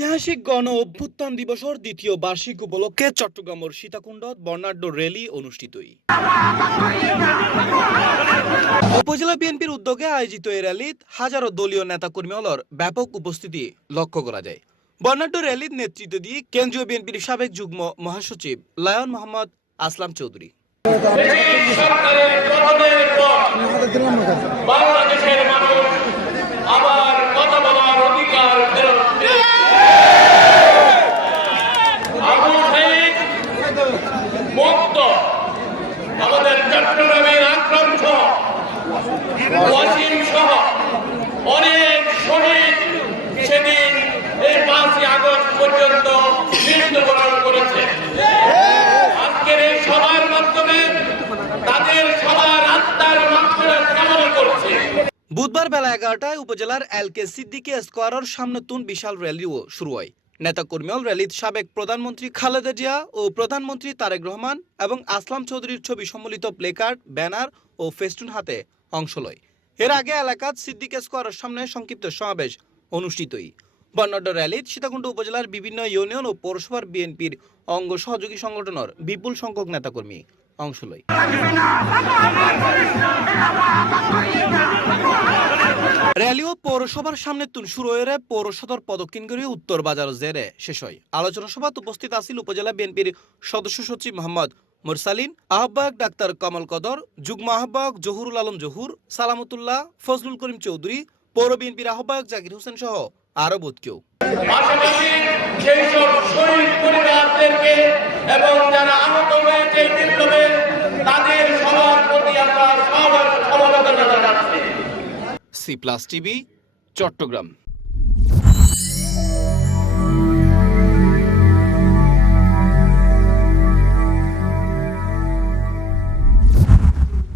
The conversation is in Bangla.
ঐতিহাসিক গণ অভ্যুত্থান দিবসের দ্বিতীয় বার্ষিক উপলক্ষে চট্টগ্রামের সীতাকুণ্ডত বর্ণাঢ্য র্যালি অনুষ্ঠিত। উপজেলা বিএনপির উদ্যোগে আয়োজিত এই র্যালিত হাজারো দলীয় নেতাকর্মীদের ব্যাপক উপস্থিতি লক্ষ্য করা যায়। বর্ণাঢ্য র্যালির নেতৃত্ব দিয়ে কেন্দ্রীয় বিএনপির সাবেক যুগ্ম মহাসচিব লায়ন মোহাম্মদ আসলাম চৌধুরী। বাংলাদেশের মানুষ আবার কথা বলার অধিকার ফেরত পেয়েছে। আবু সাঈদ মুক্ত। আমাদের চট্টগ্রামের আক্রান্ত ওয়াসিম সহ অনেক শহীদ সেদিন এই 5ই আগস্ট পর্যন্ত মৃত্যুবরণ করেছে। আজকের এই সভার মাধ্যমে তাদের সবার আত্মার মাগফিরাত কামনা করছে। বুধবার বেলা 11টায় উপজেলার এলকে সিদ্দিকী স্কোয়ারের সামনে বিশাল র্যালিও শুরু হয়। নেতাকর্মীল র্যালিত সাবেক প্রধানমন্ত্রী খালেদা জিয়া ও প্রধানমন্ত্রী তারেক রহমান এবং আসলাম চৌধুরীর ছবি সম্বলিত প্লেকার্ড, ব্যানার ও ফেস্টুন হাতে অংশ লয়। এর আগে এলাকাত সিদ্দিকী স্কোয়ারের সামনে সংক্ষিপ্ত সমাবেশ অনুষ্ঠিতই। বর্ণাঢ্য র্যালিত সীতাকুণ্ড উপজেলার বিভিন্ন ইউনিয়ন ও পৌরসভার বিএনপির অঙ্গ সহযোগী সংগঠনের বিপুল সংখ্যক নেতাকর্মী অংশ লয়। র্যালিও পৌরসভার সামনে শুরু হয়ে পৌর সদর পদকেন্দ্রী উত্তর বাজার জেরে শেষ হয়। আলোচনা সভাত উপস্থিত আছেন উপজেলা বিএনপির সদস্য সচিব মোহাম্মদ মুরসালিন, আহ্বায়ক ডাক্তার কমল কদর, যুগ্ম আহ্বায়ক জহুরুল আলম জহুর, সালামতুল্লাহ, ফজলুল করিম চৌধুরী, পৌর বিএনপির আহ্বায়ক জাকির হোসেন সহ আরো বোধ কেউ। পাশাপাশি সেই সব শহীদ পরিবারদেরকে এবং যারা আহত হয়েছে বিপ্লবে তাদের সবার প্রতি আমরা সমবেদনা জানাচ্ছি। C plus TV, Chittagong.